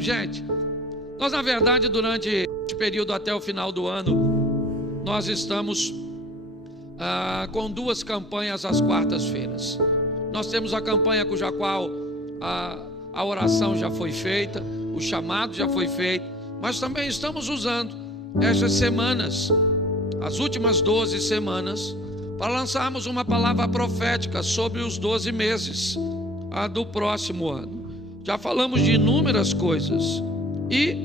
bom, gente? Nós, na verdade, durante esse período até o final do ano, nós estamos com duas campanhas às quartas-feiras. Nós temos a campanha cuja qual a oração já foi feita, o chamado já foi feito, mas também estamos usando essas semanas, as últimas 12 semanas, para lançarmos uma palavra profética sobre os 12 meses do próximo ano. Já falamos de inúmeras coisas, e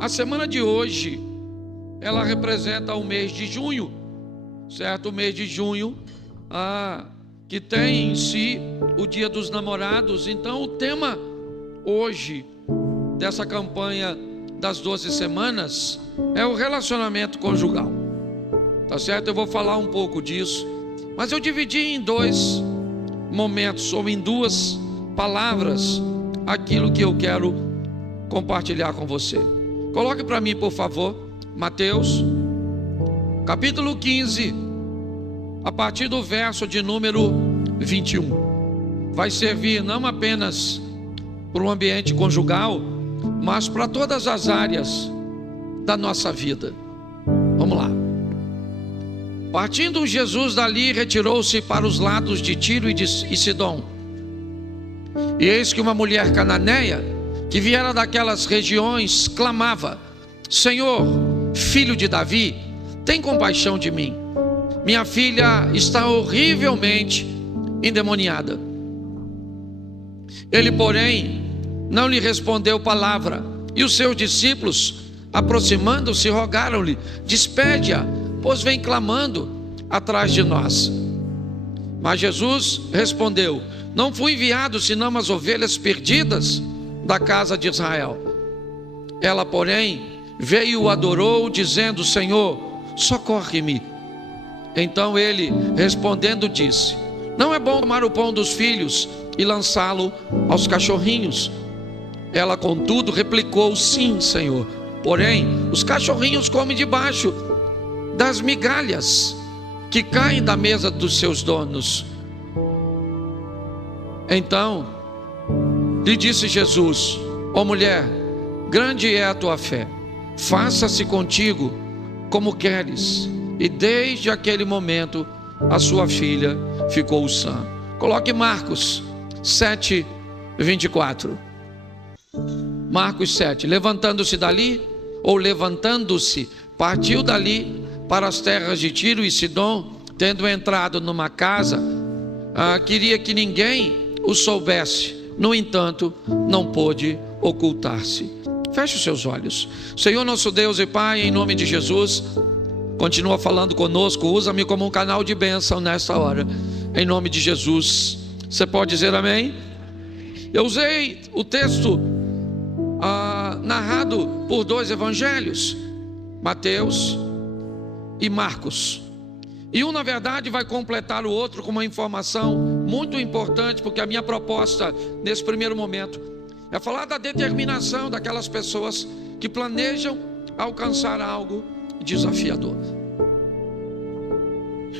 a semana de hoje, ela representa o mês de junho, certo? O mês de junho, que tem em si o Dia dos Namorados. Então o tema hoje dessa campanha das 12 semanas é o relacionamento conjugal, tá certo? Eu vou falar um pouco disso, mas eu dividi em dois momentos, ou em duas palavras, aquilo que eu quero compartilhar com você. Coloque para mim, por favor, Mateus capítulo 15, a partir do verso de número 21. Vai servir não apenas para o ambiente conjugal, mas para todas as áreas da nossa vida. Vamos lá. Partindo Jesus dali, retirou-se para os lados de Tiro e Sidom. E eis que uma mulher cananeia, que viera daquelas regiões, clamava: Senhor, filho de Davi, tem compaixão de mim. Minha filha está horrivelmente endemoniada. Ele, porém, não lhe respondeu palavra. E os seus discípulos, aproximando-se, rogaram-lhe: despede-a, pois vem clamando atrás de nós. Mas Jesus respondeu: não fui enviado senão as ovelhas perdidas da casa de Israel. Ela, porém, veio e o adorou, dizendo: Senhor, socorre-me. Então ele, respondendo, disse: não é bom tomar o pão dos filhos e lançá-lo aos cachorrinhos. Ela, contudo, replicou: sim, Senhor, porém os cachorrinhos comem debaixo das migalhas que caem da mesa dos seus donos. Então lhe disse Jesus: ó mulher, grande é a tua fé, faça-se contigo como queres. E desde aquele momento a sua filha ficou sã. Coloque Marcos 7, 24. Marcos 7. Levantando-se, partiu dali para as terras de Tiro e Sidom. Tendo entrado numa casa, queria que ninguém o soubesse. No entanto, não pôde ocultar-se. Feche os seus olhos. Senhor nosso Deus e Pai, em nome de Jesus, continua falando conosco. Usa-me como um canal de bênção nesta hora, em nome de Jesus. Você pode dizer amém? Eu usei o texto narrado por dois evangelhos, Mateus e Marcos, e um, na verdade, vai completar o outro com uma informação muito importante, porque a minha proposta nesse primeiro momento é falar da determinação daquelas pessoas que planejam alcançar algo desafiador.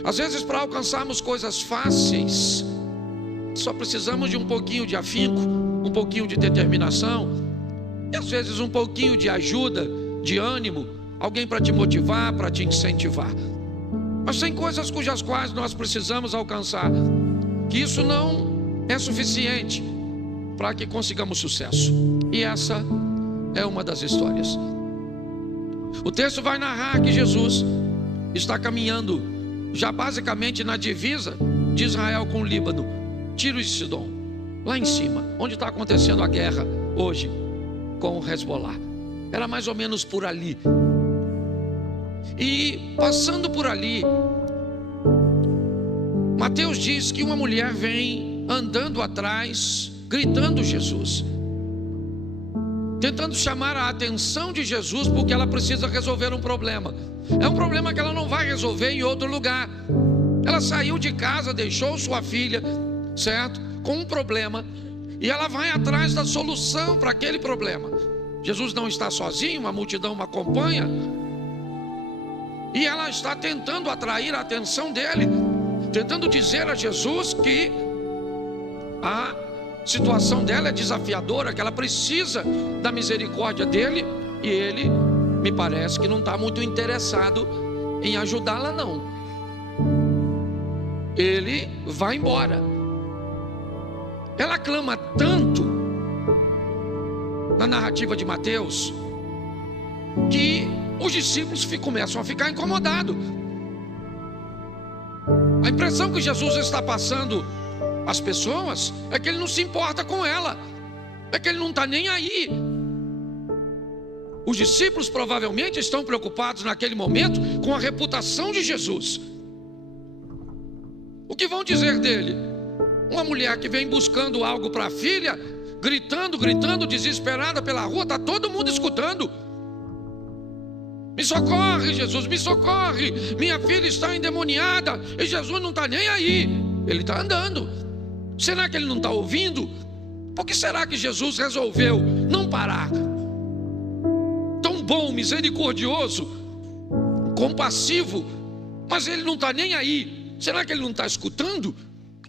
Às vezes, para alcançarmos coisas fáceis, só precisamos de um pouquinho de afinco, um pouquinho de determinação, e às vezes um pouquinho de ajuda, de ânimo, alguém para te motivar, para te incentivar. Mas tem coisas cujas quais nós precisamos alcançar, que isso não é suficiente para que consigamos sucesso. E essa é uma das histórias. O texto vai narrar que Jesus está caminhando já basicamente na divisa de Israel com o Líbano, Tiro e Sidom, lá em cima, onde está acontecendo a guerra hoje com o Hezbollah. Era mais ou menos por ali. E passando por ali, Mateus diz que uma mulher vem andando atrás, gritando Jesus, tentando chamar a atenção de Jesus, porque ela precisa resolver um problema. É um problema que ela não vai resolver em outro lugar. Ela saiu de casa, deixou sua filha, certo? Com um problema, e ela vai atrás da solução para aquele problema. Jesus não está sozinho, uma multidão o acompanha, e ela está tentando atrair a atenção dele, tentando dizer a Jesus que situação dela é desafiadora, que ela precisa da misericórdia dele, e ele, me parece que não está muito interessado em ajudá-la não. Ele vai embora. Ela clama tanto na narrativa de Mateus que os discípulos começam a ficar incomodados. A impressão que Jesus está passando às pessoas é que ele não se importa com ela, é que ele não está nem aí. Os discípulos provavelmente estão preocupados naquele momento com a reputação de Jesus. O que vão dizer dele? Uma mulher que vem buscando algo para a filha, gritando, desesperada pela rua, está todo mundo escutando. Me socorre, Jesus, me socorre, minha filha está endemoniada. E Jesus não está nem aí, ele está andando. Será que ele não está ouvindo? Por que será que Jesus resolveu não parar? Tão bom, misericordioso, compassivo, mas ele não está nem aí. Será que ele não está escutando?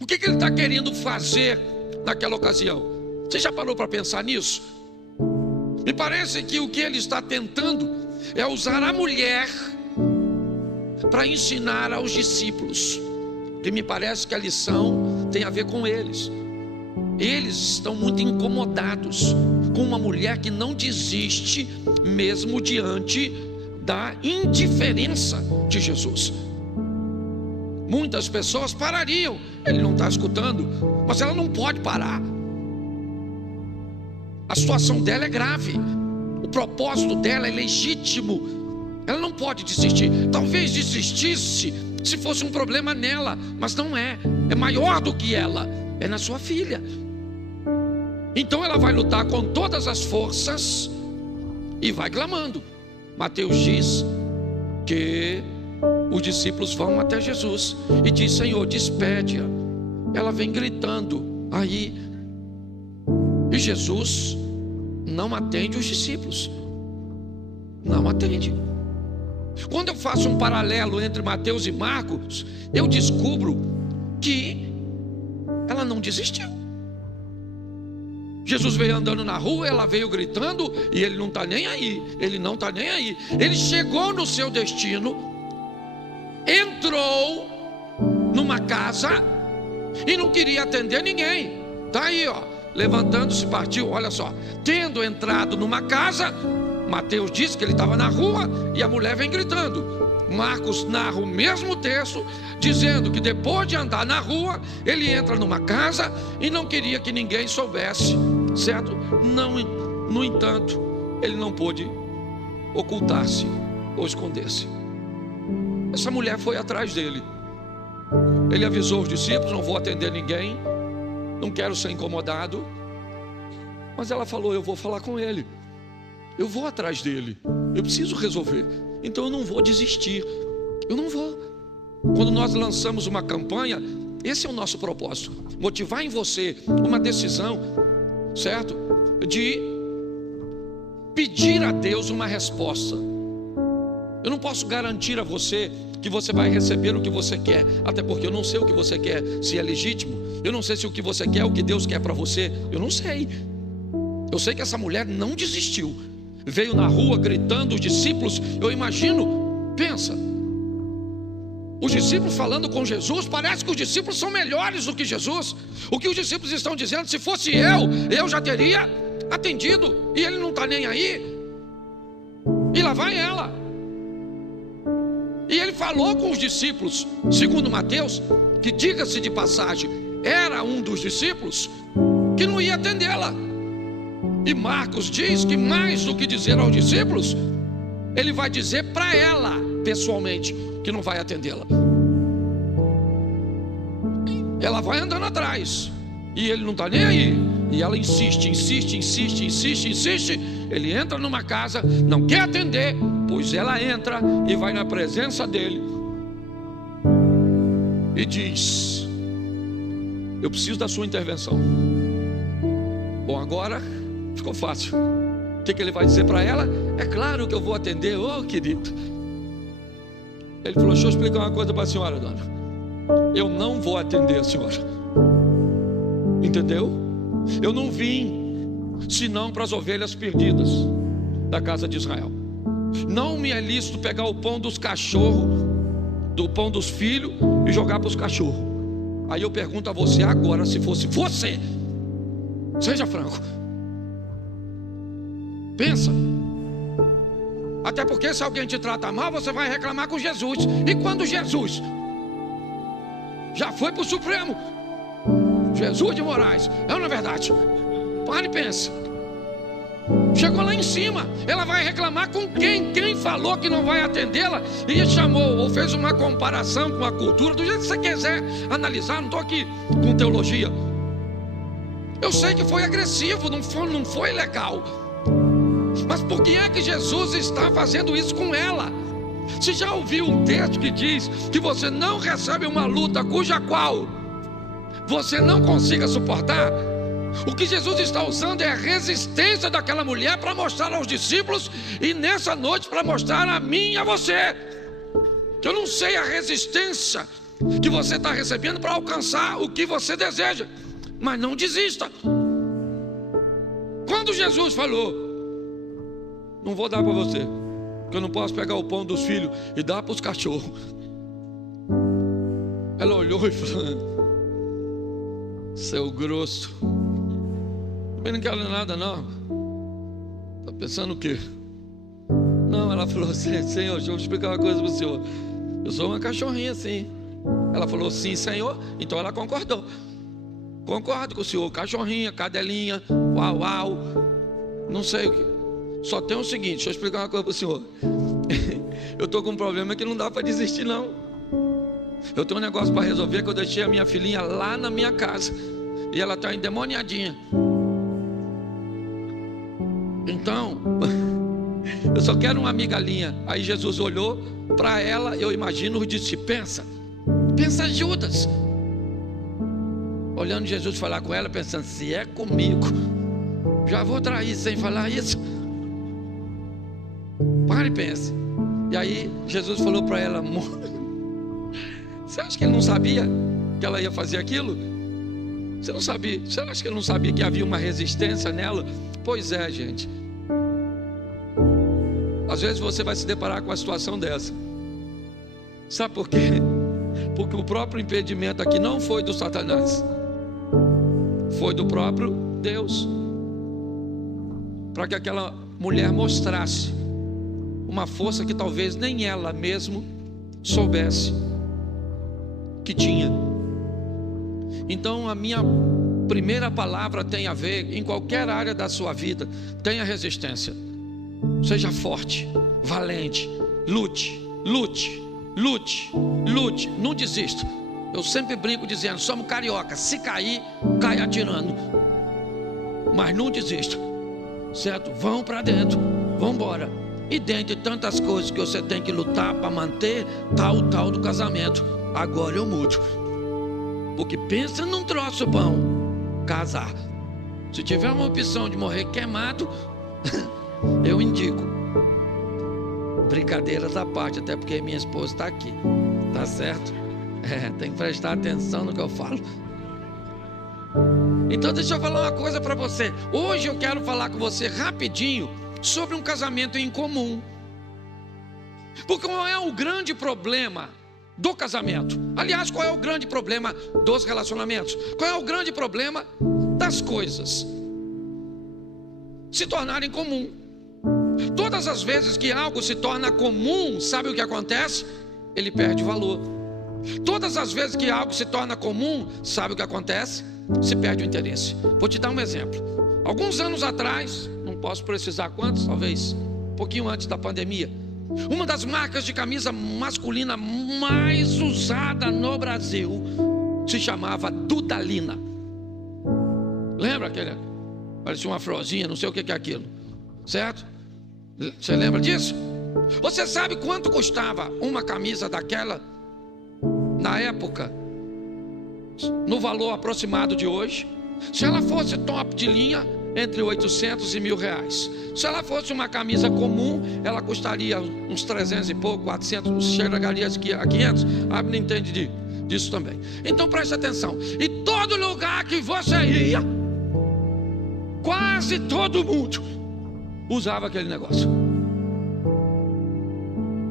O que ele está querendo fazer naquela ocasião? Você já parou para pensar nisso? Me parece que o que ele está tentando é usar a mulher para ensinar aos discípulos. Que me parece que a lição tem a ver com eles. Eles estão muito incomodados com uma mulher que não desiste, mesmo diante da indiferença de Jesus. Muitas pessoas parariam. Ele não está escutando, mas ela não pode parar. A situação dela é grave, o propósito dela é legítimo. Ela não pode desistir. Talvez desistisse se fosse um problema nela, mas não é. É maior do que ela, é na sua filha. Então ela vai lutar com todas as forças e vai clamando. Mateus diz que os discípulos vão até Jesus e diz: Senhor, despede-a. Ela vem gritando aí, e Jesus não atende os discípulos. Não atende. Quando eu faço um paralelo entre Mateus e Marcos, eu descubro que ela não desistiu. Jesus veio andando na rua, ela veio gritando, e ele não está nem aí. Ele não está nem aí. Ele chegou no seu destino, entrou numa casa e não queria atender ninguém. Está aí, ó, levantando-se, partiu. Olha só, tendo entrado numa casa, Mateus diz que ele estava na rua e a mulher vem gritando. Marcos narra o mesmo texto, dizendo que depois de andar na rua, ele entra numa casa e não queria que ninguém soubesse, certo? Não, no entanto, ele não pôde ocultar-se ou esconder-se. Essa mulher foi atrás dele. Ele avisou os discípulos: não vou atender ninguém, não quero ser incomodado. Mas ela falou: eu vou falar com ele, eu vou atrás dele, eu preciso resolver. Então eu não vou desistir, eu não vou. Quando nós lançamos uma campanha, esse é o nosso propósito: motivar em você uma decisão, certo? De pedir a Deus uma resposta. Eu não posso garantir a você que você vai receber o que você quer, até porque eu não sei o que você quer, se é legítimo. Eu não sei se o que você quer é o que Deus quer para você. Eu não sei. Eu sei que essa mulher não desistiu, veio na rua gritando, os discípulos, eu imagino, pensa, os discípulos falando com Jesus. Parece que os discípulos são melhores do que Jesus. O que os discípulos estão dizendo: se fosse eu já teria atendido, e ele não está nem aí. E lá vai ela. E ele falou com os discípulos, segundo Mateus, que, diga-se de passagem, era um dos discípulos que não ia atendê-la. E Marcos diz que, mais do que dizer aos discípulos, ele vai dizer para ela pessoalmente que não vai atendê-la. Ela vai andando atrás e ele não está nem aí. E ela insiste. Ele entra numa casa, não quer atender, pois ela entra e vai na presença dele e diz: eu preciso da sua intervenção. Bom, agora ficou fácil. O que ele vai dizer para ela? É claro que eu vou atender, ô querido. Ele falou: deixa eu explicar uma coisa para a senhora, dona. Eu não vou atender a senhora. Entendeu? Eu não vim senão para as ovelhas perdidas da casa de Israel. Não me é lícito pegar o pão dos cachorros, do pão dos filhos, e jogar para os cachorros. Aí eu pergunto a você agora, se fosse você, seja franco, pensa. Até porque se alguém te trata mal, você vai reclamar com Jesus. E quando Jesus já foi para o Supremo, Jesus de Moraes, é ou não é verdade? Pare e pensa. Chegou lá em cima, ela vai reclamar com quem? Quem falou que não vai atendê-la e chamou ou fez uma comparação com a cultura, do jeito que você quiser analisar. Não estou aqui com teologia. Eu sei que foi agressivo, não foi legal. Mas por que é que Jesus está fazendo isso com ela? Você já ouviu um texto que diz que você não recebe uma luta cuja qual você não consiga suportar? O que Jesus está usando é a resistência daquela mulher para mostrar aos discípulos, e nessa noite para mostrar a mim e a você, que eu não sei a resistência que você está recebendo para alcançar o que você deseja, mas não desista. Quando Jesus falou: não vou dar para você, porque eu não posso pegar o pão dos filhos e dar para os cachorros, ela olhou e falou: seu grosso, também não quero nada não. Está pensando o quê? Não, ela falou assim: Senhor, deixa eu explicar uma coisa para o senhor. Eu sou uma cachorrinha sim. Ela falou: sim, Senhor. Então ela concordou. Concordo com o senhor, cachorrinha, cadelinha, uau, uau, não sei o que. Só tem o seguinte, deixa eu explicar uma coisa para o senhor. Eu estou com um problema que não dá para desistir não. Eu tenho um negócio para resolver, que eu deixei a minha filhinha lá na minha casa e ela está endemoniadinha. Então, eu só quero uma migalhinha. Aí Jesus olhou para ela, eu imagino, e disse: pensa Judas. Olhando Jesus falar com ela, pensando: se é comigo, já vou trair sem falar isso. Pare e pense. E aí Jesus falou para ela: você acha que ele não sabia que ela ia fazer aquilo? Você não sabia? Você acha que ele não sabia que havia uma resistência nela? Pois é, gente. Às vezes você vai se deparar com uma situação dessa. Sabe por quê? Porque o próprio impedimento aqui não foi do Satanás, foi do próprio Deus, para que aquela mulher mostrasse uma força que talvez nem ela mesma soubesse que tinha. Então a minha primeira palavra tem a ver, em qualquer área da sua vida, tenha resistência. Seja forte, valente, lute, lute, lute, lute, não desista. Eu sempre brinco dizendo: somos carioca, se cair, cai atirando, mas não desista, certo? Vão para dentro, vão embora. E dentre tantas coisas que você tem que lutar para manter, tá o tal do casamento. Agora eu mudo, porque pensa num troço bom, casar. Se tiver uma opção de morrer queimado, eu indico. Brincadeiras à parte, até porque minha esposa está aqui, tá certo? Tem que prestar atenção no que eu falo. Então deixa eu falar uma coisa para você. Hoje eu quero falar com você rapidinho sobre um casamento em comum. Porque qual é o grande problema do casamento? Aliás, qual é o grande problema dos relacionamentos? Qual é o grande problema das coisas se tornarem comum? Todas as vezes que algo se torna comum, sabe o que acontece? Ele perde valor. Todas as vezes que algo se torna comum, sabe o que acontece? Se perde o interesse. Vou te dar um exemplo. Alguns anos atrás, não posso precisar quantos, talvez um pouquinho antes da pandemia, uma das marcas de camisa masculina mais usada no Brasil se chamava Dudalina. Lembra aquele? Parecia uma florzinha, não sei o que é aquilo, certo? Você lembra disso? Você sabe quanto custava uma camisa daquela na época, no valor aproximado de hoje? Se ela fosse top de linha, entre 800 e R$1.000. Se ela fosse uma camisa comum, ela custaria uns 300 e pouco, 400, chegaria a 500. Ah, não entende disso também. Então preste atenção. E todo lugar que você ia, Quase todo mundo usava aquele negócio.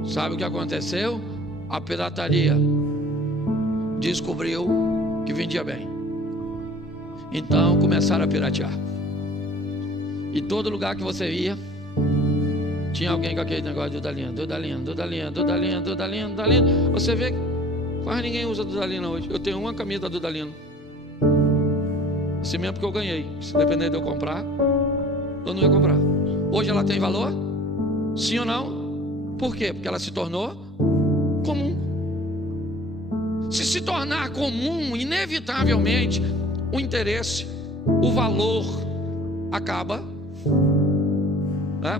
Sabe o que aconteceu? A pirataria descobriu que vendia bem. Então começaram a piratear. E todo lugar que você ia, tinha alguém com aquele negócio de Dudalina. Você vê que quase ninguém usa Dudalina hoje. Eu tenho uma camisa da Dudalina, assim mesmo, porque eu ganhei. Se depender de eu comprar, eu não ia comprar. Hoje ela tem valor? Sim ou não? Por quê? Porque ela se tornou comum. Se tornar comum, inevitavelmente o interesse, o valor acaba,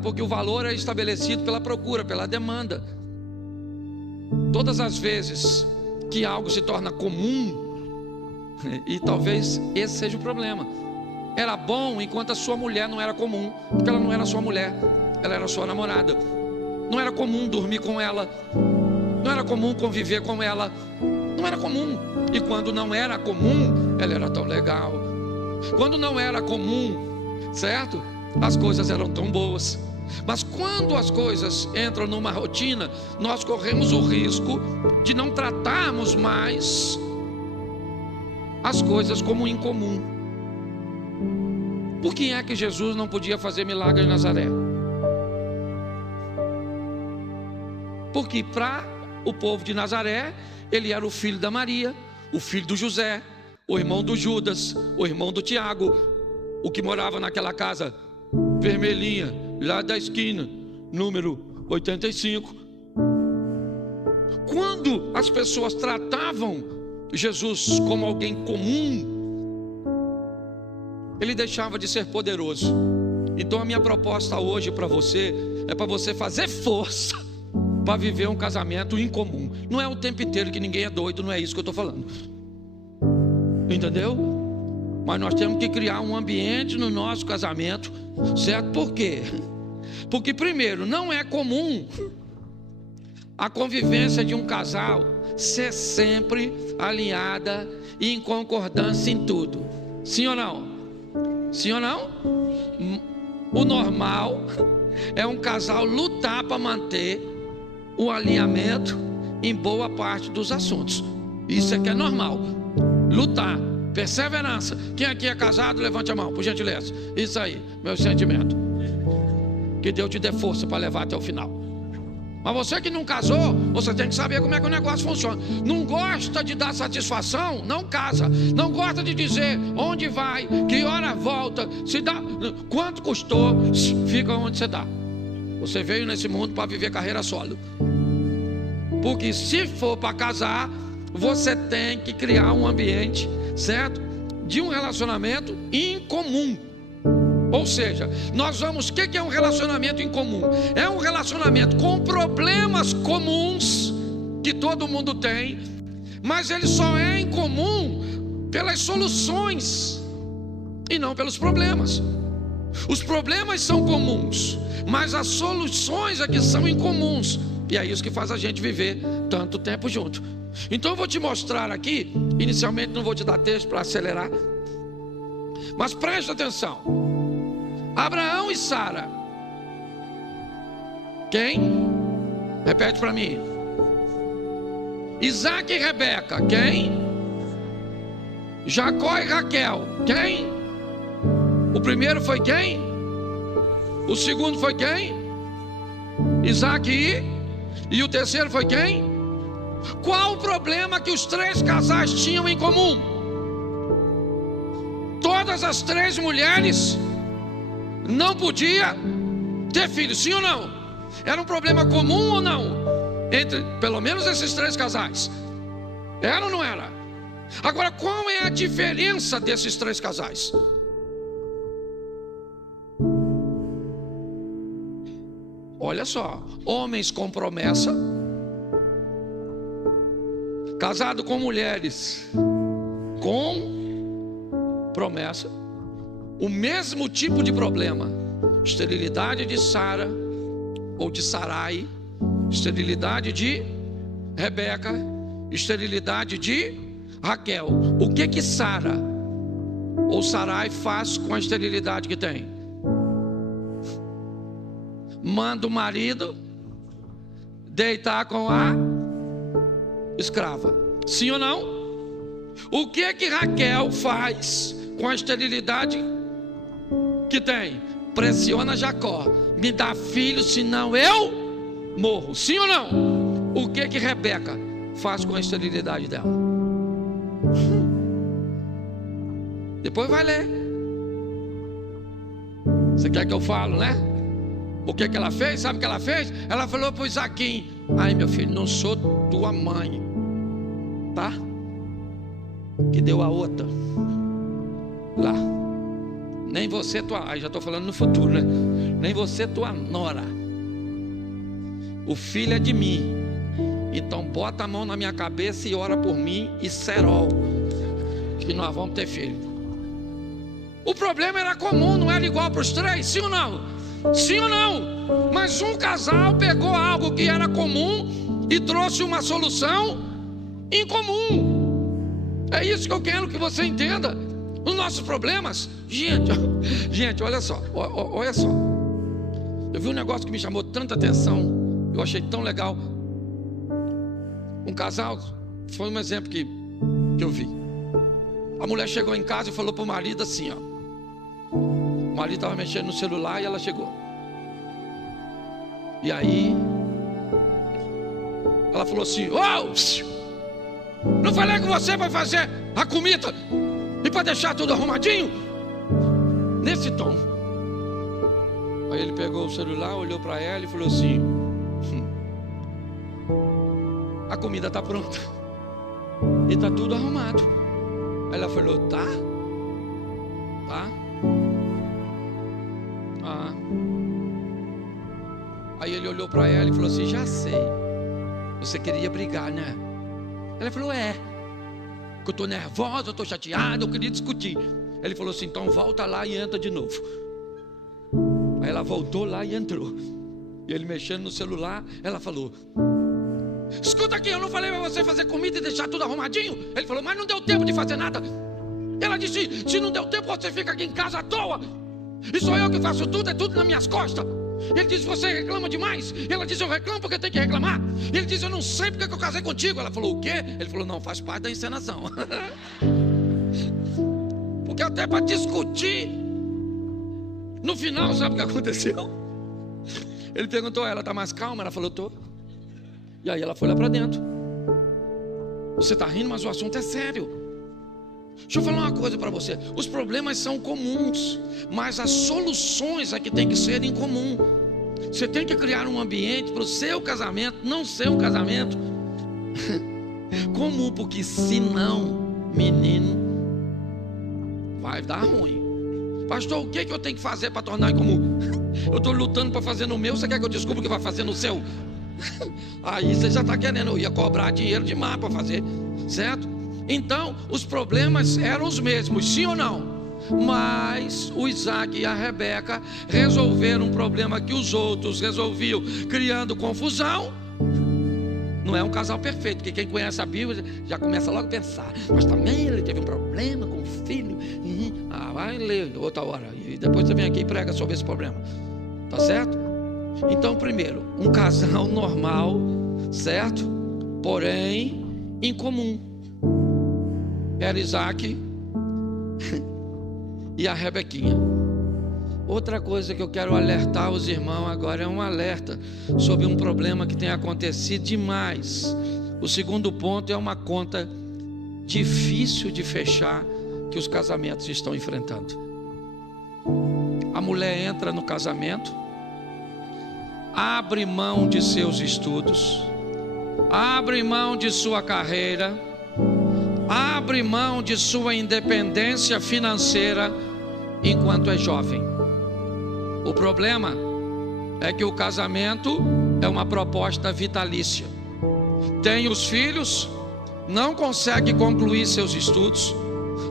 porque o valor é estabelecido pela procura, pela demanda. Todas as vezes que algo se torna comum, e talvez esse seja o problema, era bom enquanto a sua mulher não era comum, porque ela não era sua mulher, ela era sua namorada. Não era comum dormir com ela, não era comum conviver com ela, não era comum. E quando não era comum, ela era tão legal. Quando não era comum, certo? As coisas eram tão boas. Mas quando as coisas entram numa rotina, nós corremos o risco de não tratarmos mais as coisas como incomum. Por que é que Jesus não podia fazer milagre em Nazaré? Porque para o povo de Nazaré, ele era o filho da Maria, o filho do José, o irmão do Judas, o irmão do Tiago, o que morava naquela casa vermelhinha, lá da esquina, número 85. Quando as pessoas tratavam Jesus como alguém comum, ele deixava de ser poderoso. Então a minha proposta hoje para você é para você fazer força para viver um casamento incomum. Não é o tempo inteiro que ninguém é doido, não é isso que eu estou falando, entendeu? Mas nós temos que criar um ambiente no nosso casamento, certo? Por quê? Porque primeiro, não é comum a convivência de um casal ser sempre alinhada e em concordância em tudo. Sim ou não? Sim ou não? O normal é um casal lutar para manter o alinhamento em boa parte dos assuntos. Isso é que é normal. Lutar, perseverança. Quem aqui é casado, levante a mão, por gentileza. Isso aí, meu sentimento. Que Deus te dê força para levar até o final. Mas você que não casou, você tem que saber como é que o negócio funciona. Não gosta de dar satisfação, não casa. Não gosta de dizer onde vai, que hora volta, se dá, quanto custou, fica onde você está. Você veio nesse mundo para viver carreira solo. Porque se for para casar, você tem que criar um ambiente, certo? De um relacionamento incomum. Ou seja, nós vamos, o que é um relacionamento incomum? É um relacionamento com problemas comuns que todo mundo tem, mas ele só é incomum pelas soluções e não pelos problemas. Os problemas são comuns, mas as soluções é que são incomuns. E é isso que faz a gente viver tanto tempo junto. Então eu vou te mostrar aqui. Inicialmente não vou te dar texto para acelerar, mas preste atenção. Abraão e Sara. Quem? Repete para mim. Isaac e Rebeca. Quem? Jacó e Raquel. Quem? O primeiro foi quem? O segundo foi quem? Isaac e o terceiro foi quem? Qual o problema que os três casais tinham em comum? Todas as três mulheres não podiam ter filhos, sim ou não? Era um problema comum ou não? Entre pelo menos esses três casais. Era ou não era? Agora, qual é a diferença desses três casais? Olha só, homens com promessa, casado com mulheres com promessa, o mesmo tipo de problema: esterilidade de Sara ou de Sarai, esterilidade de Rebeca, esterilidade de Raquel. O que Sara ou Sarai faz com a esterilidade que tem? Manda o marido deitar com a escrava. Sim ou não? O que que Raquel faz com a esterilidade que tem? Pressiona Jacó: me dá filho, senão eu morro. Sim ou não? O que que Rebeca faz com a esterilidade dela? Depois vai ler. Você quer que eu fale, né? O que que ela fez? Sabe o que ela fez? Ela falou para o Isaquim: ai, meu filho, não sou tua mãe, tá? Que deu a outra lá. Nem você tua... Aí já estou falando no futuro, né? Nem você tua nora. O filho é de mim. Então bota a mão na minha cabeça e ora por mim e serol, que nós vamos ter filho. O problema era comum, não era igual para os três, sim ou não? Sim ou não? Mas um casal pegou algo que era comum e trouxe uma solução incomum. É isso que eu quero que você entenda. Os nossos problemas, gente, olha só, olha só. Eu vi um negócio que me chamou tanta atenção, eu achei tão legal. Um casal, foi um exemplo que eu vi. A mulher chegou em casa e falou para o marido assim, ó. O marido estava mexendo no celular e ela chegou. E aí ela falou assim: não falei que você vai fazer a comida e para deixar tudo arrumadinho? Nesse tom. Aí ele pegou o celular, olhou para ela e falou assim: a comida está pronta e está tudo arrumado. Aí ela falou: tá? Aí ele olhou para ela e falou assim: já sei, você queria brigar, né? Ela falou: é, que eu estou nervosa, eu estou chateada, eu queria discutir. Ele falou assim: então volta lá e entra de novo. Aí ela voltou lá e entrou. E ele mexendo no celular, ela falou: escuta aqui, eu não falei para você fazer comida e deixar tudo arrumadinho? Ele falou: mas não deu tempo de fazer nada. Ela disse: se não deu tempo, você fica aqui em casa à toa. E sou eu que faço tudo, é tudo nas minhas costas. Ele disse: você reclama demais. Ela disse: eu reclamo porque tem que reclamar. Ele disse: eu não sei porque que eu casei contigo. Ela falou: o quê? Ele falou: não, faz parte da encenação. Porque até para discutir, no final, sabe o que aconteceu? Ele perguntou a ela: está mais calma? Ela falou: estou. E aí ela foi lá para dentro. Você está rindo, mas o assunto é sério. Deixa eu falar uma coisa para você. Os problemas são comuns, mas as soluções é que tem que ser em comum. Você tem que criar um ambiente para o seu casamento não ser um casamento comum, porque senão, menino, vai dar ruim. Pastor, o que eu tenho que fazer para tornar em comum? Eu estou lutando para fazer no meu, você quer que eu descubra o que vai fazer no seu? Aí você já está querendo, eu ia cobrar dinheiro demais para fazer, certo? Então, os problemas eram os mesmos, sim ou não? Mas o Isaac e a Rebeca resolveram um problema que os outros resolviam, criando confusão. Não é um casal perfeito, porque quem conhece a Bíblia já começa logo a pensar: mas também ele teve um problema com o filho. Vai ler outra hora, e depois você vem aqui e prega sobre esse problema. Tá certo? Então, primeiro, um casal normal, certo? Porém, incomum. Era Isaac e a Rebequinha. Outra coisa que eu quero alertar os irmãos agora é um alerta sobre um problema que tem acontecido demais. O segundo ponto é uma conta difícil de fechar que os casamentos estão enfrentando. A mulher entra no casamento, abre mão de seus estudos, abre mão de sua carreira, abre mão de sua independência financeira enquanto é jovem. O problema é que o casamento é uma proposta vitalícia. Tem os filhos, não consegue concluir seus estudos,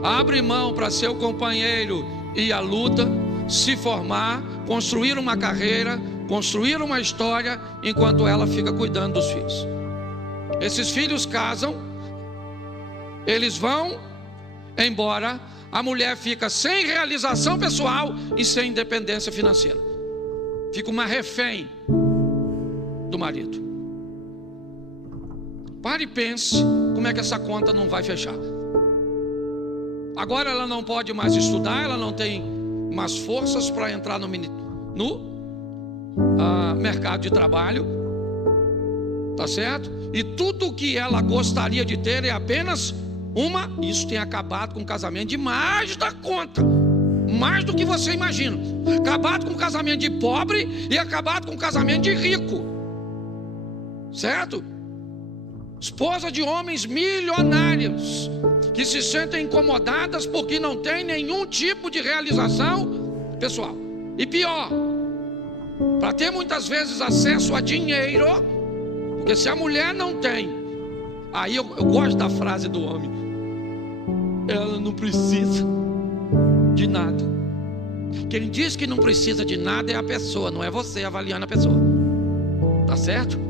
abre mão para seu companheiro ir à luta, se formar, construir uma carreira, construir uma história, enquanto ela fica cuidando dos filhos. Esses filhos casam, eles vão embora, a mulher fica sem realização pessoal e sem independência financeira. Fica uma refém do marido. Pare e pense como é que essa conta não vai fechar. Agora ela não pode mais estudar, ela não tem mais forças para entrar no mercado de trabalho, tá certo? E tudo que ela gostaria de ter é apenas isso tem acabado com o casamento de mais da conta, mais do que você imagina. Acabado com o casamento de pobre e acabado com o casamento de rico, certo? Esposa de homens milionários que se sentem incomodadas porque não tem nenhum tipo de realização pessoal. E pior, para ter muitas vezes acesso a dinheiro, porque se a mulher não tem, aí eu gosto da frase do homem: ela não precisa de nada. Quem diz que não precisa de nada é a pessoa, não é você avaliando a pessoa, tá certo?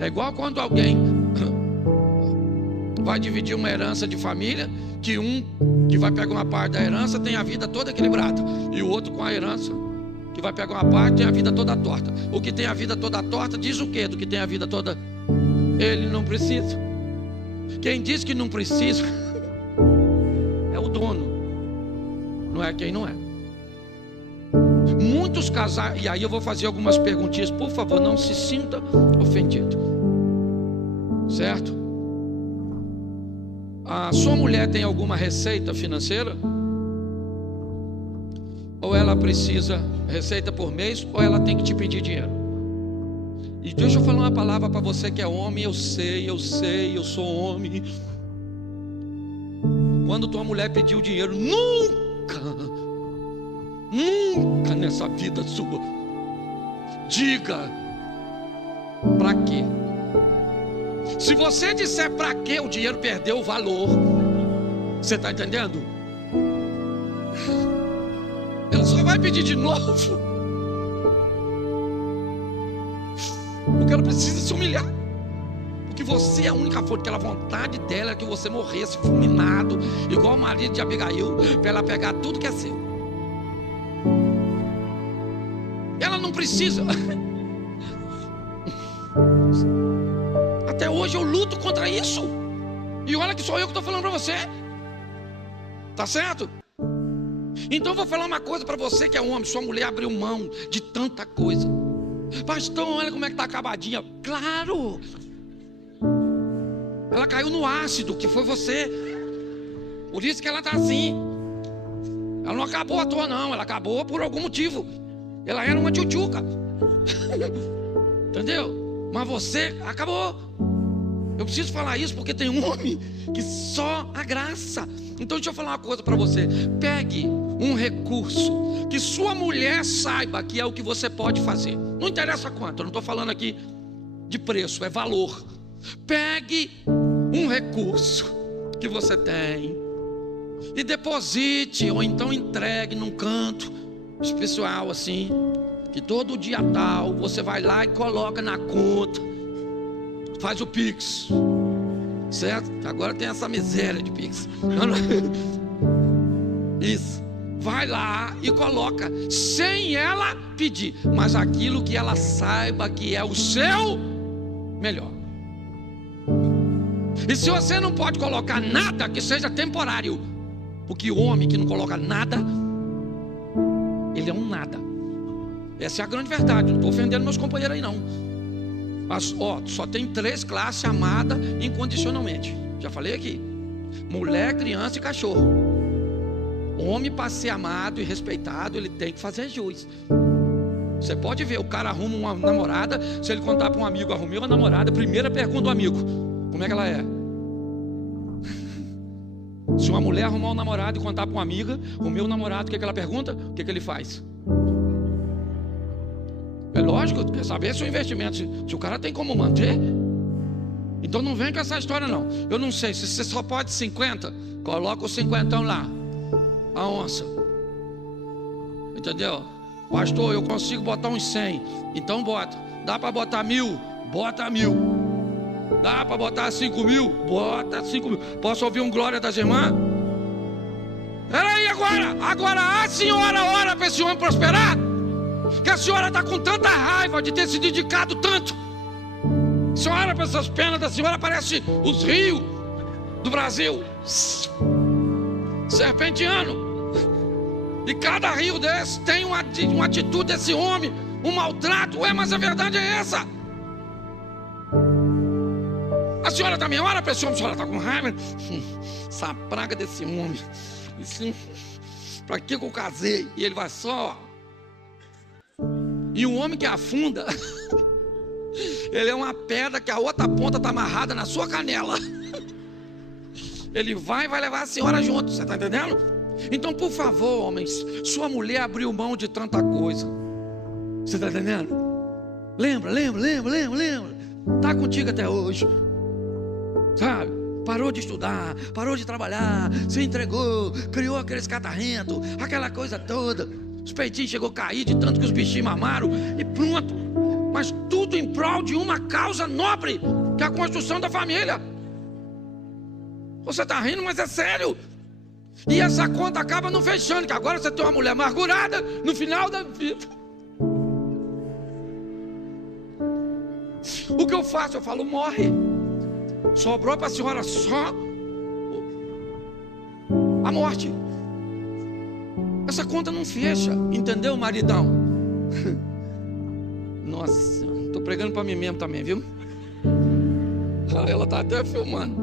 É igual quando alguém vai dividir uma herança de família, que um que vai pegar uma parte da herança tem a vida toda equilibrada, e o outro com a herança que vai pegar uma parte tem a vida toda torta. O que tem a vida toda torta diz o quê? Do que tem a vida toda? Ele não precisa. Quem diz que não precisa é o dono, não é quem não é. Muitos casais, e aí eu vou fazer algumas perguntinhas, por favor, não se sinta ofendido, certo? A sua mulher tem alguma receita financeira? Ou ela precisa receita por mês, ou ela tem que te pedir dinheiro? E deixa eu falar uma palavra para você que é homem. Eu sei, eu sou homem. Quando tua mulher pediu dinheiro, nunca nessa vida sua diga para quê. Se você disser para quê, o dinheiro perdeu o valor. Você está entendendo? Ela só vai pedir de novo, porque ela precisa se humilhar, porque você é a única fonte. Aquela vontade dela é que você morresse fulminado, igual o marido de Abigail, para ela pegar tudo que é seu. Ela não precisa. Até hoje eu luto contra isso, e olha que sou eu que estou falando para você, tá certo? Então eu vou falar uma coisa para você que é homem. Sua mulher abriu mão de tanta coisa. Pastor, olha como é que está acabadinha. Claro, ela caiu no ácido, que foi você. Por isso que ela está assim. Ela não acabou à toa não, ela acabou por algum motivo. Ela era uma tchutchuca. Entendeu? Mas você acabou. Eu preciso falar isso porque tem um homem que só a graça. Então deixa eu falar uma coisa para você. Pegue um recurso que sua mulher saiba que é o que você pode fazer. Não interessa quanto, eu não estou falando aqui de preço, é valor. Pegue um recurso que você tem e deposite, ou então entregue num canto especial assim, que todo dia tal você vai lá e coloca na conta, faz o Pix, certo? Agora tem essa miséria de Pix. Isso. Vai lá e coloca, sem ela pedir, mas aquilo que ela saiba que é o seu melhor. E se você não pode colocar nada, que seja temporário, porque o homem que não coloca nada, ele é um nada. Essa é a grande verdade. Não estou ofendendo meus companheiros aí não. Mas só tem 3 classes amadas incondicionalmente. Já falei aqui: mulher, criança e cachorro. Homem, para ser amado e respeitado, ele tem que fazer jus. Você pode ver, o cara arruma uma namorada. Se ele contar para um amigo: arrumei uma namorada, primeira pergunta do amigo: como é que ela é? Se uma mulher arrumar um namorado e contar para uma amiga: arrumei um namorado, o que é que ela pergunta? O que é que ele faz? É lógico, quer saber se o investimento, se o cara tem como manter. Então não vem com essa história não. Eu não sei, se você só pode 50, coloca o 50 lá, a onça. Entendeu? Pastor, eu consigo botar uns 100, então bota. Dá para botar 1000? Bota 1000. Dá para botar 5 mil? Bota 5 mil. Posso ouvir um glória das irmãs? Peraí agora a senhora ora para esse homem prosperar? Que a senhora está com tanta raiva de ter se dedicado tanto. A senhora olha para essas pernas da senhora, parece os rios do Brasil, serpenteano. E cada rio desse tem uma atitude desse homem, um maltrato. Mas a verdade é essa. A senhora também ora para esse homem, a senhora está com raiva. Essa praga desse homem. Para que eu casei? E ele vai só. E um homem que afunda, ele é uma pedra que a outra ponta está amarrada na sua canela. Ele vai levar a senhora junto, você está entendendo? Então, por favor, homens, sua mulher abriu mão de tanta coisa. Você está entendendo? Lembra. Está contigo até hoje. Sabe? Parou de estudar, parou de trabalhar, se entregou, criou aqueles catarrentos, aquela coisa toda. Os peitinhos chegou a cair de tanto que os bichinhos mamaram e pronto. Mas tudo em prol de uma causa nobre, que é a construção da família. Você está rindo, mas é sério. E essa conta acaba não fechando, que agora você tem uma mulher amargurada no final da vida. O que eu faço? Eu falo, morre. Sobrou para a senhora só a morte. Essa conta não fecha, entendeu, maridão? Nossa, estou pregando para mim mesmo também, viu? Ela está até filmando.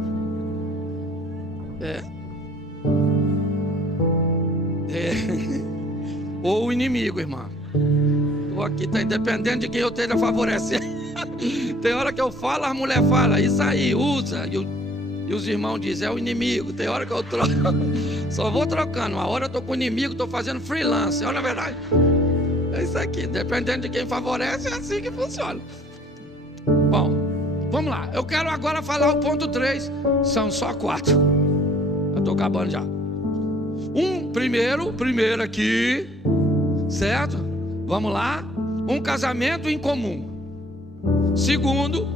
Ou o inimigo, irmão. Estou aqui, tá independente de quem eu esteja favorecendo. Tem hora que eu falo, a mulher fala, isso aí, usa. E os irmãos dizem, é o inimigo. Tem hora que eu troco, só vou trocando. Uma hora eu estou com o inimigo, estou fazendo freelance. Olha a verdade. É isso aqui, dependendo de quem favorece, é assim que funciona. Bom, vamos lá. Eu quero agora falar o ponto 3. São só 4. Eu estou acabando já. Primeiro aqui, certo? Vamos lá. Um casamento em comum. Segundo,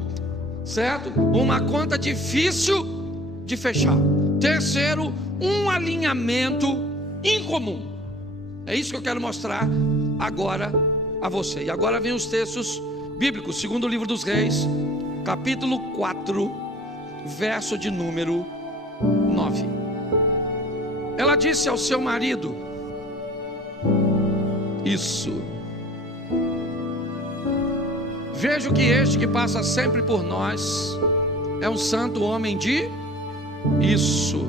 certo? Uma conta difícil de fechar. Terceiro, um alinhamento incomum. É isso que eu quero mostrar agora a você. E agora vem os textos bíblicos. Segundo livro dos Reis, capítulo 4, verso de número 9. Ela disse ao seu marido: isso. Vejo que este que passa sempre por nós é um santo homem de isso.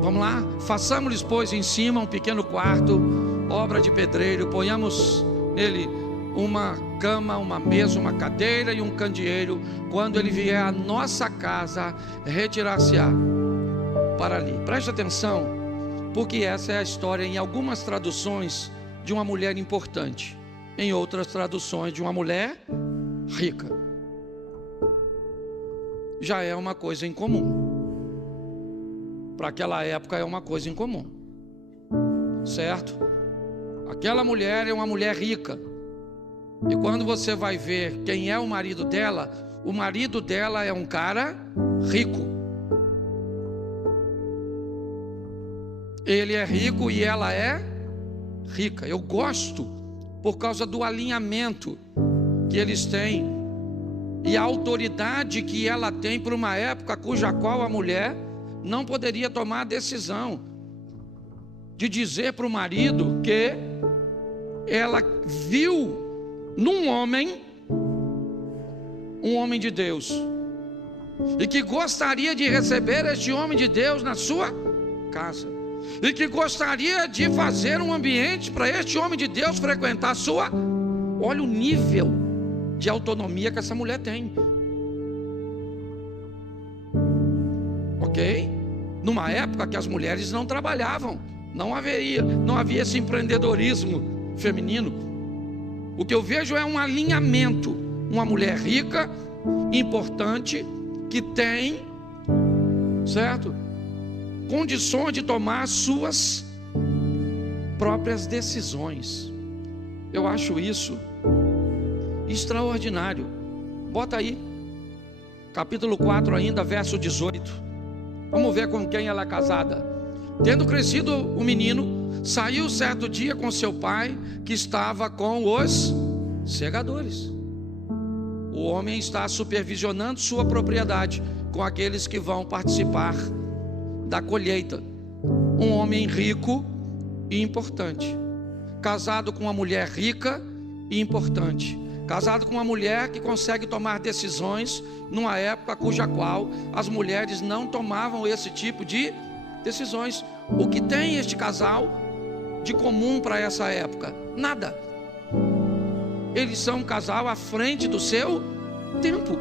Vamos lá? Façamos-lhes, pois, em cima um pequeno quarto, obra de pedreiro, ponhamos nele uma cama, uma mesa, uma cadeira e um candeeiro. Quando ele vier à nossa casa, retirar-se-á para ali. Preste atenção, porque essa é a história, em algumas traduções, de uma mulher importante. Em outras traduções, de uma mulher rica. Já é uma coisa incomum. Para aquela época é uma coisa incomum. Certo? Aquela mulher é uma mulher rica. E quando você vai ver quem é o marido dela é um cara rico. Ele é rico e ela é rica. Eu gosto por causa do alinhamento que eles têm e a autoridade que ela tem para uma época cuja qual a mulher não poderia tomar a decisão de dizer para o marido que ela viu num homem um homem de Deus e que gostaria de receber este homem de Deus na sua casa. E que gostaria de fazer um ambiente para este homem de Deus frequentar a sua. Olha o nível de autonomia que essa mulher tem. Ok? Numa época que as mulheres não trabalhavam, não havia esse empreendedorismo feminino. O que eu vejo é um alinhamento. Uma mulher rica, importante, que tem, certo? Condições de tomar suas próprias decisões. Eu acho isso extraordinário. Bota aí, capítulo 4 ainda, verso 18. Vamos ver com quem ela é casada. Tendo crescido o menino, saiu certo dia com seu pai, que estava com os segadores. O homem está supervisionando sua propriedade com aqueles que vão participar da colheita. Um homem rico e importante, casado com uma mulher rica e importante, casado com uma mulher que consegue tomar decisões numa época cuja qual as mulheres não tomavam esse tipo de decisões. O que tem este casal de comum para essa época? Nada. Eles são um casal à frente do seu tempo,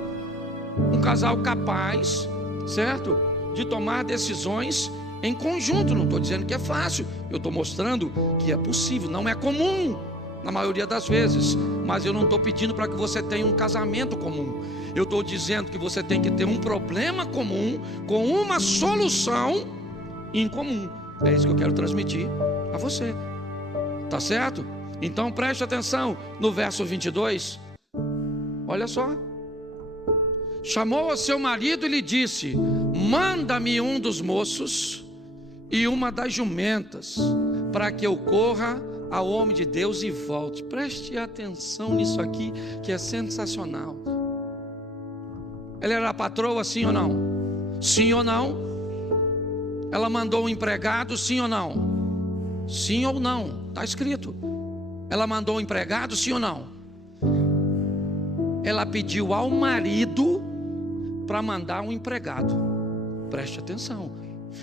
um casal capaz, certo, de tomar decisões em conjunto. Não estou dizendo que é fácil, eu estou mostrando que é possível. Não é comum na maioria das vezes, mas eu não estou pedindo para que você tenha um casamento comum. Eu estou dizendo que você tem que ter um problema comum com uma solução em comum. É isso que eu quero transmitir a você, tá certo? Então preste atenção no verso 22. Olha só. Chamou a seu marido e lhe disse: manda-me um dos moços e uma das jumentas, para que eu corra ao homem de Deus e volte. Preste atenção nisso aqui, que é sensacional. Ela era a patroa, sim ou não? Sim ou não? Ela mandou um empregado, sim ou não? Sim ou não? Está escrito. Ela mandou um empregado, sim ou não? Ela pediu ao marido para mandar um empregado. Preste atenção.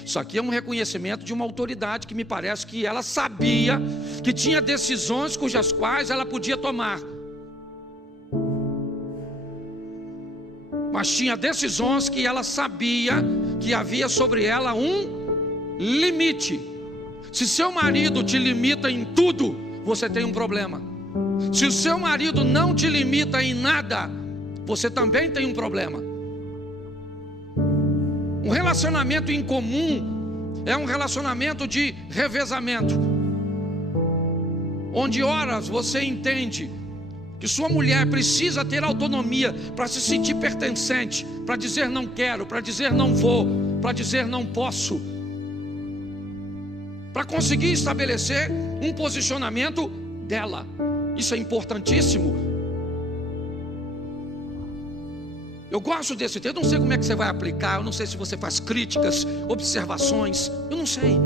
Isso aqui é um reconhecimento de uma autoridade que me parece que ela sabia que tinha decisões cujas quais ela podia tomar, mas tinha decisões que ela sabia que havia sobre ela um limite. Se seu marido te limita em tudo, você tem um problema. Se o seu marido não te limita em nada, você também tem um problema. Um relacionamento em comum é um relacionamento de revezamento, onde horas você entende que sua mulher precisa ter autonomia para se sentir pertencente, para dizer não quero, para dizer não vou, para dizer não posso, para conseguir estabelecer um posicionamento dela. Isso é importantíssimo. Eu gosto desse texto. Eu não sei como é que você vai aplicar. Eu não sei se você faz críticas, observações. Eu não sei.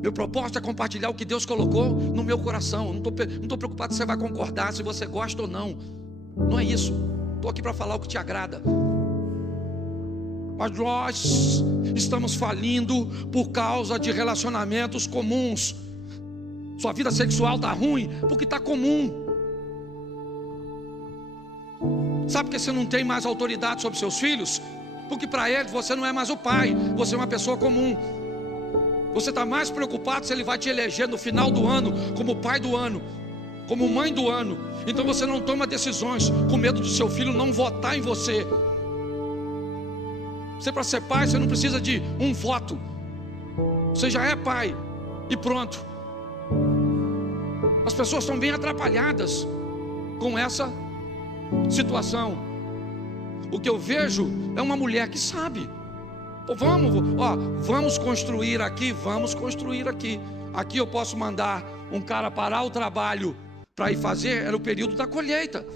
Meu propósito é compartilhar o que Deus colocou no meu coração. Eu não estou preocupado se você vai concordar, se você gosta ou não. Não é isso. Estou aqui para falar o que te agrada. Mas nós estamos falindo por causa de relacionamentos comuns. Sua vida sexual está ruim porque está comum. Sabe por que você não tem mais autoridade sobre seus filhos? Porque para eles você não é mais o pai, você é uma pessoa comum. Você está mais preocupado se ele vai te eleger no final do ano como pai do ano, como mãe do ano. Então você não toma decisões com medo do seu filho não votar em você. Você, para ser pai, você não precisa de um voto. Você já é pai e pronto. As pessoas estão bem atrapalhadas com essa situação. O que eu vejo é uma mulher que sabe. Vamos construir aqui, vamos construir aqui. Aqui eu posso mandar um cara parar o trabalho para ir fazer. Era o período da colheita.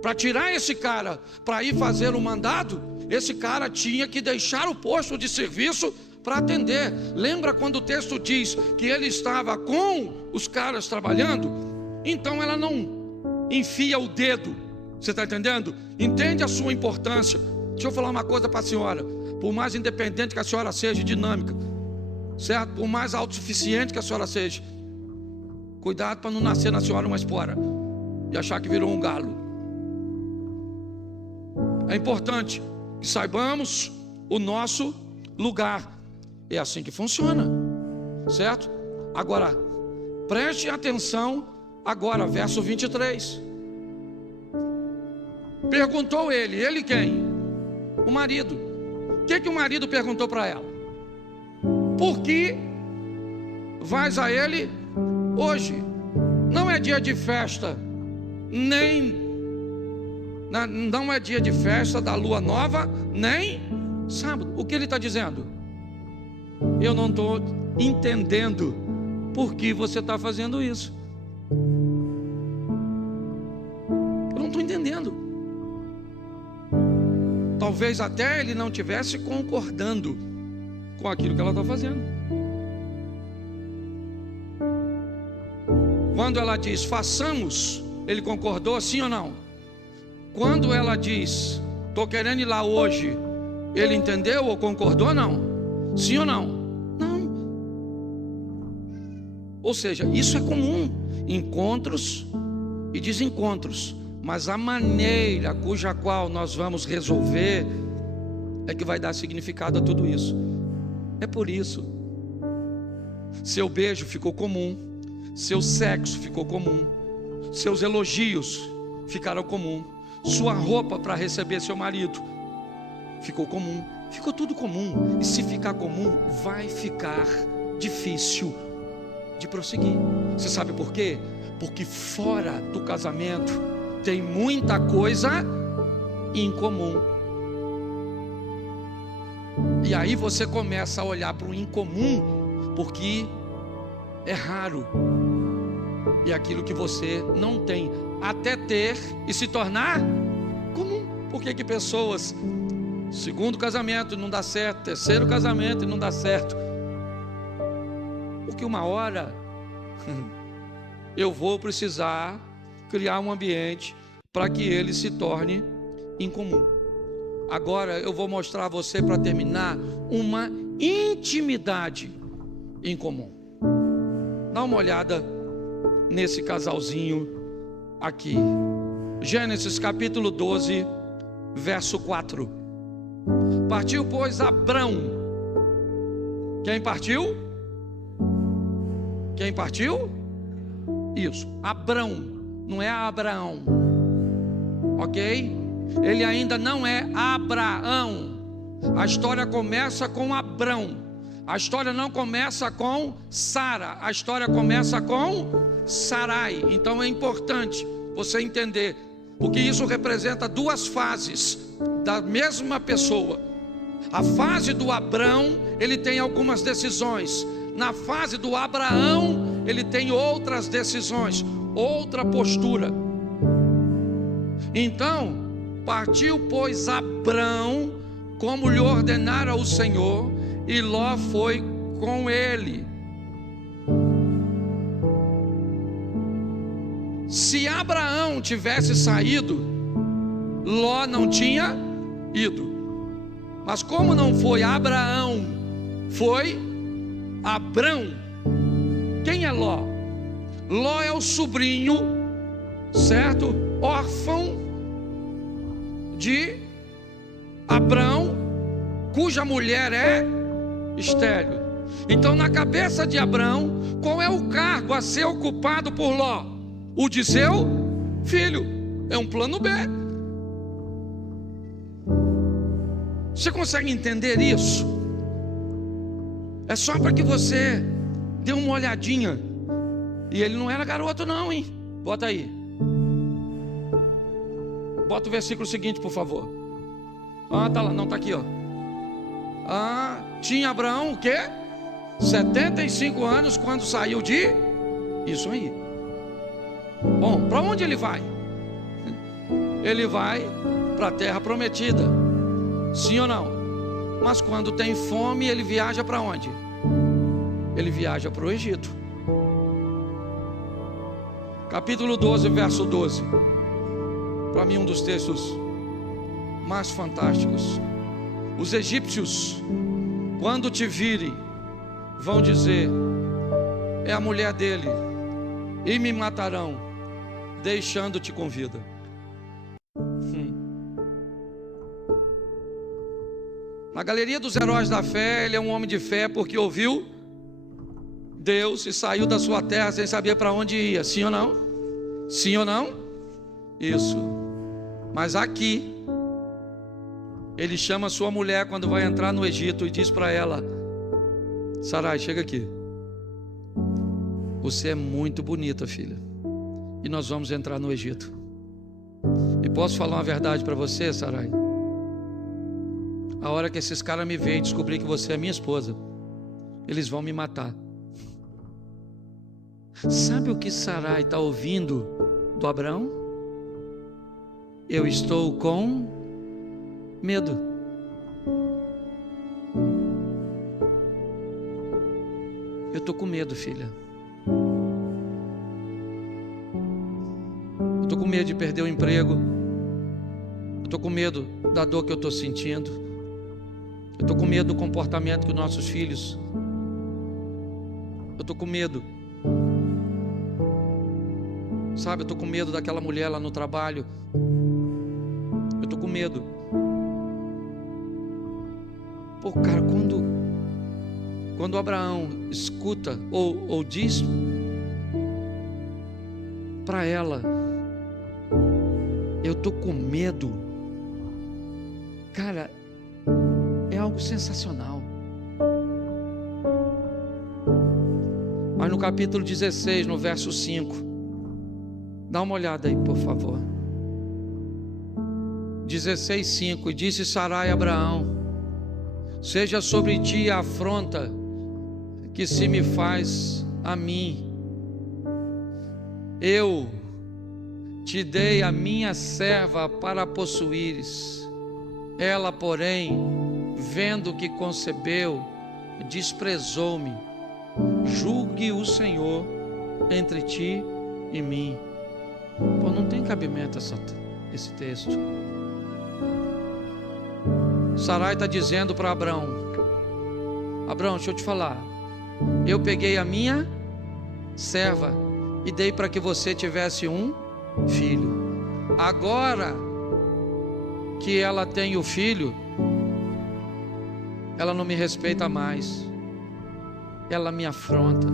Para tirar esse cara para ir fazer o mandado, esse cara tinha que deixar o posto de serviço para atender. Lembra quando o texto diz que ele estava com os caras trabalhando? Então ela não enfia o dedo. Você está entendendo? Entende a sua importância. Deixa eu falar uma coisa para a senhora. Por mais independente que a senhora seja, dinâmica, certo? Por mais autossuficiente que a senhora seja, cuidado para não nascer na senhora uma espora e achar que virou um galo. É importante que saibamos o nosso lugar. É assim que funciona, certo? Agora, preste atenção agora, verso 23. Perguntou ele quem? O marido. O que o marido perguntou para ela? Por que vais a ele hoje? Não é dia de festa, nem Não é dia de festa da lua nova, nem sábado. O que ele está dizendo? Eu não estou entendendo por que você está fazendo isso. Eu não estou entendendo. Talvez até ele não estivesse concordando com aquilo que ela está fazendo. Quando ela diz façamos, ele concordou, sim ou não? Quando ela diz estou querendo ir lá hoje, ele entendeu ou concordou? Não? Sim ou não? Não. Ou seja, isso é comum, encontros e desencontros, mas a maneira cuja qual nós vamos resolver é que vai dar significado a tudo isso. É por isso, seu beijo ficou comum, seu sexo ficou comum, seus elogios ficaram comum, sua roupa para receber seu marido ficou comum, ficou tudo comum. E se ficar comum, vai ficar difícil de prosseguir. Você sabe por quê? Porque fora do casamento tem muita coisa incomum. E aí você começa a olhar para o incomum, porque é raro. E aquilo que você não tem, até ter e se tornar comum. Por que pessoas, segundo casamento não dá certo, terceiro casamento não dá certo? Porque uma hora eu vou precisar criar um ambiente para que ele se torne incomum. Agora eu vou mostrar a você, para terminar, uma intimidade em comum. Dá uma olhada nesse casalzinho aqui. Gênesis capítulo 12, verso 4. Partiu, pois, Abrão. Quem partiu? Quem partiu? Isso, Abrão, não é Abraão, ok? Ele ainda não é Abraão. A história começa com Abrão. A história não começa com Sara, a história começa com Sarai. Então é importante você entender, porque isso representa duas fases da mesma pessoa. A fase do Abrão, ele tem algumas decisões. Na fase do Abraão, ele tem outras decisões, outra postura. Então, partiu, pois, Abrão, como lhe ordenara o Senhor, e Ló foi com ele. Se Abraão tivesse saído, Ló não tinha ido. Mas como não foi Abraão, foi Abrão. Quem é Ló? Ló é o sobrinho, certo? Órfão de Abrão, cuja mulher é estéril. Então, na cabeça de Abrão, qual é o cargo a ser ocupado por Ló? O de seu filho. É um plano B. Você consegue entender isso? É só para que você dê uma olhadinha. E ele não era garoto não, hein? Bota aí. Bota o versículo seguinte, por favor. Tá lá, não, tá aqui, ó. Tinha Abraão o quê? 75 anos quando saiu de... Isso aí. Bom, para onde ele vai? Ele vai para a terra prometida. Sim ou não? Mas quando tem fome, ele viaja para onde? Ele viaja para o Egito. Capítulo 12, verso 12. Para mim, um dos textos mais fantásticos. Os egípcios, quando te virem, vão dizer: é a mulher dele, e me matarão, deixando-te com vida. Na galeria dos heróis da fé, ele é um homem de fé porque ouviu Deus e saiu da sua terra sem saber para onde ia. Sim ou não? Sim ou não? Isso. Mas aqui ele chama a sua mulher quando vai entrar no Egito e diz para ela: Sarai, chega aqui. Você é muito bonita, filha, e nós vamos entrar no Egito. E E posso falar uma verdade para você, Sarai? A hora que esses caras me veem e descobrir que você é minha esposa, eles vão me matar. Sabe o que Sarai está ouvindo do Abraão? Eu estou com medo. Eu estou com medo, filha. Eu estou com medo de perder o emprego. Eu estou com medo da dor que eu estou sentindo. Eu estou com medo do comportamento que os nossos filhos. Eu estou com medo. Sabe, eu estou com medo daquela mulher lá no trabalho. Eu estou com medo. Pô, cara, quando Abraão escuta ou diz para ela, eu estou com medo, cara, é algo sensacional. Mas no capítulo 16, no verso 5, dá uma olhada aí, por favor. 16:5, e disse Sarai a Abraão: seja sobre ti a afronta que se me faz a mim. Eu te dei a minha serva para possuíres. Ela, porém, vendo que concebeu, desprezou-me. Julgue o Senhor entre ti e mim. Pô, não tem cabimento esse texto. Sarai está dizendo para Abraão: Abraão, deixa eu te falar, eu peguei a minha serva e dei para que você tivesse um filho. Agora que ela tem o filho, ela não me respeita mais, ela me afronta.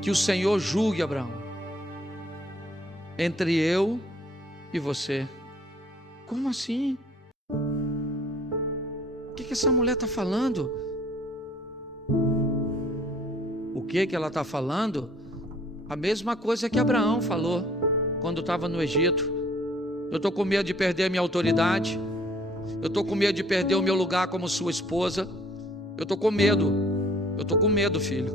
Que o Senhor julgue, Abraão, entre eu e você. Como assim? O que essa mulher está falando? O que ela está falando? A mesma coisa que Abraão falou quando estava no Egito. Eu estou com medo de perder a minha autoridade. Eu estou com medo de perder o meu lugar como sua esposa. Eu estou com medo. Eu estou com medo, filho.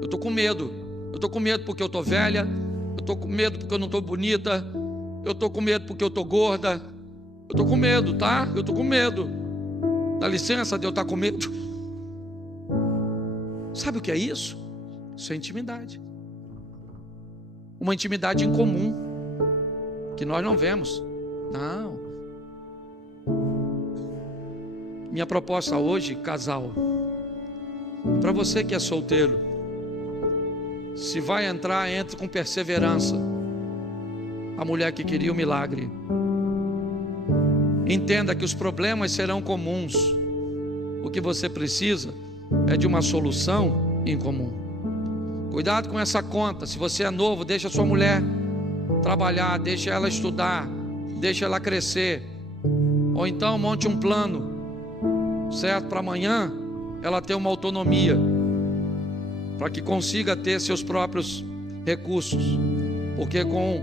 Eu estou com medo. Eu estou com medo porque eu estou velha. Eu estou com medo porque eu não estou bonita. Eu estou com medo porque eu estou gorda. Eu estou com medo, tá? Eu estou com medo. Dá licença de eu estar com medo. Sabe o que é isso? Isso é intimidade. Uma intimidade em comum, que nós não vemos. Não. Minha proposta hoje, casal, para você que é solteiro, se vai entrar, entre com perseverança. A mulher que queria o milagre. Entenda que os problemas serão comuns. O que você precisa é de uma solução em comum. Cuidado com essa conta. Se você é novo, deixa a sua mulher trabalhar, deixa ela estudar, deixa ela crescer. Ou então monte um plano, certo? Para amanhã ela ter uma autonomia, para que consiga ter seus próprios recursos. Porque com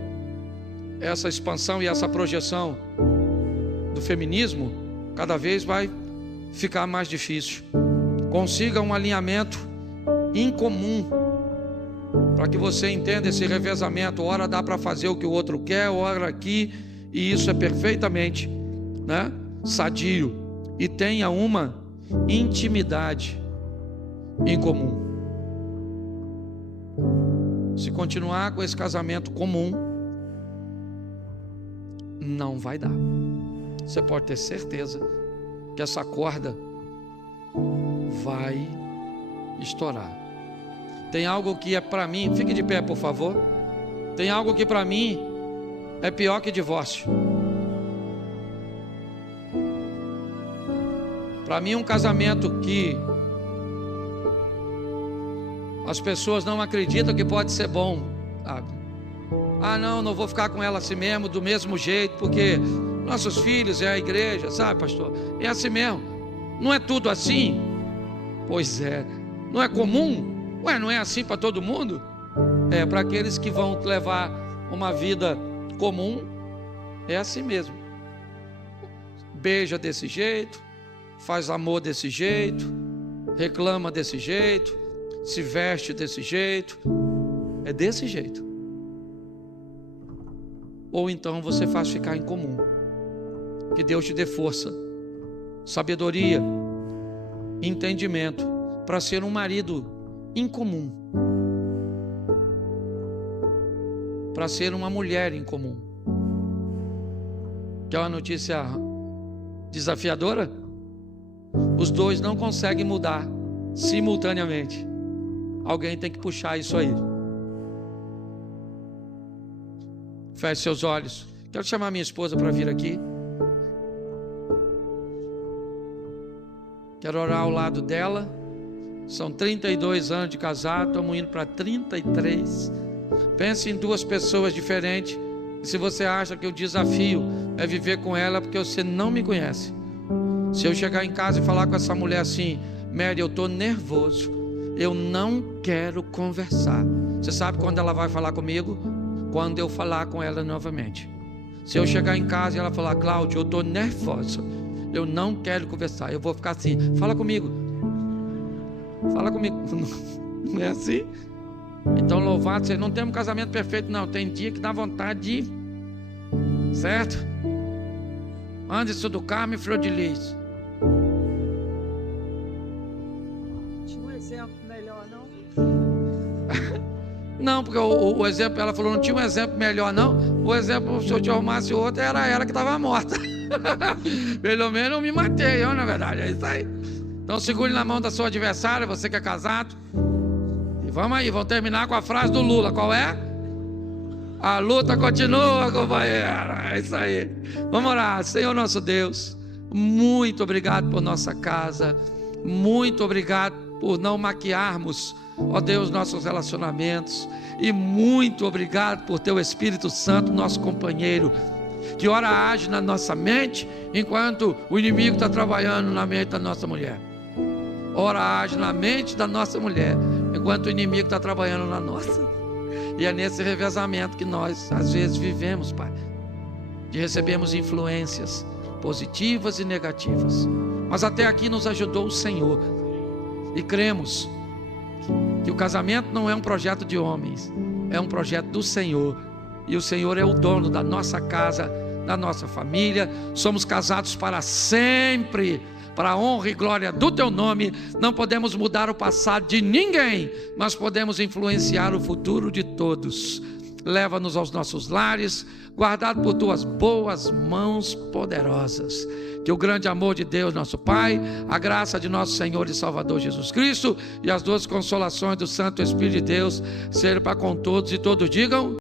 essa expansão e essa projeção do feminismo, cada vez vai ficar mais difícil. Consiga um alinhamento em comum, para que você entenda esse revezamento. Ora dá para fazer o que o outro quer, ora aqui, e isso é perfeitamente, né, sadio. E tenha uma intimidade em comum. Se continuar com esse casamento comum, não vai dar. Você pode ter certeza que essa corda vai estourar. Tem algo que é para mim, fique de pé por favor. Tem algo que para mim é pior que divórcio. Para mim, um casamento que as pessoas não acreditam que pode ser bom, sabe? Ah, não vou ficar com ela assim mesmo, do mesmo jeito, porque nossos filhos é a igreja, sabe, pastor? É assim mesmo. Não é tudo assim? Pois é. Não é comum? Ué, não é assim para todo mundo? É para aqueles que vão levar uma vida comum, é assim mesmo. Beija desse jeito, faz amor desse jeito, reclama desse jeito, se veste desse jeito, é desse jeito. Ou então você faz ficar em comum. Que Deus te dê força, sabedoria, entendimento para ser um marido incomum, para ser uma mulher incomum. Quer uma notícia desafiadora? Os dois não conseguem mudar simultaneamente. Alguém tem que puxar isso aí. Feche seus olhos. Quero chamar minha esposa para vir aqui. Quero orar ao lado dela. São 32 anos de casado, estamos indo para 33. Pense em duas pessoas diferentes. E se você acha que o desafio é viver com ela, porque você não me conhece. Se eu chegar em casa e falar com essa mulher assim: Mary, eu estou nervoso, eu não quero conversar. Você sabe quando ela vai falar comigo? Quando eu falar com ela novamente. Se eu chegar em casa e ela falar: Cláudio, eu estou nervosa, eu não quero conversar, eu vou ficar assim: fala comigo. Fala comigo. Não é assim? Então, louvado seja. Não temos um casamento perfeito, não. Tem dia que dá vontade de... Certo? Anderson do Carmo e Flor de Lis. Tinha um exemplo melhor, não? Não, porque o exemplo, ela falou, não tinha um exemplo melhor, não. O exemplo, se eu te arrumasse outro, era ela que estava morta. Pelo menos eu me matei, na verdade. É isso aí. Então segure na mão da sua adversária, você que é casado. E vamos aí, vamos terminar com a frase do Lula. Qual é? A luta continua, companheira. É isso aí. Vamos orar. Senhor nosso Deus, muito obrigado por nossa casa. Muito obrigado por não maquiarmos, ó Deus, nossos relacionamentos. E muito obrigado por teu Espírito Santo, nosso companheiro, que ora age na nossa mente, enquanto o inimigo está trabalhando na mente da nossa mulher. Ora age na mente da nossa mulher, enquanto o inimigo está trabalhando na nossa. E é nesse revezamento que nós às vezes vivemos, Pai, de recebermos influências positivas e negativas. Mas até aqui nos ajudou o Senhor. E cremos que o casamento não é um projeto de homens, é um projeto do Senhor. E o Senhor é o dono da nossa casa, da nossa família. Somos casados para sempre, para a honra e glória do teu nome. Não podemos mudar o passado de ninguém, mas podemos influenciar o futuro de todos. Leva-nos aos nossos lares, guardado por tuas boas mãos poderosas. Que o grande amor de Deus, nosso Pai, a graça de nosso Senhor e Salvador Jesus Cristo e as duas consolações do Santo Espírito de Deus sejam para com todos, e todos digam...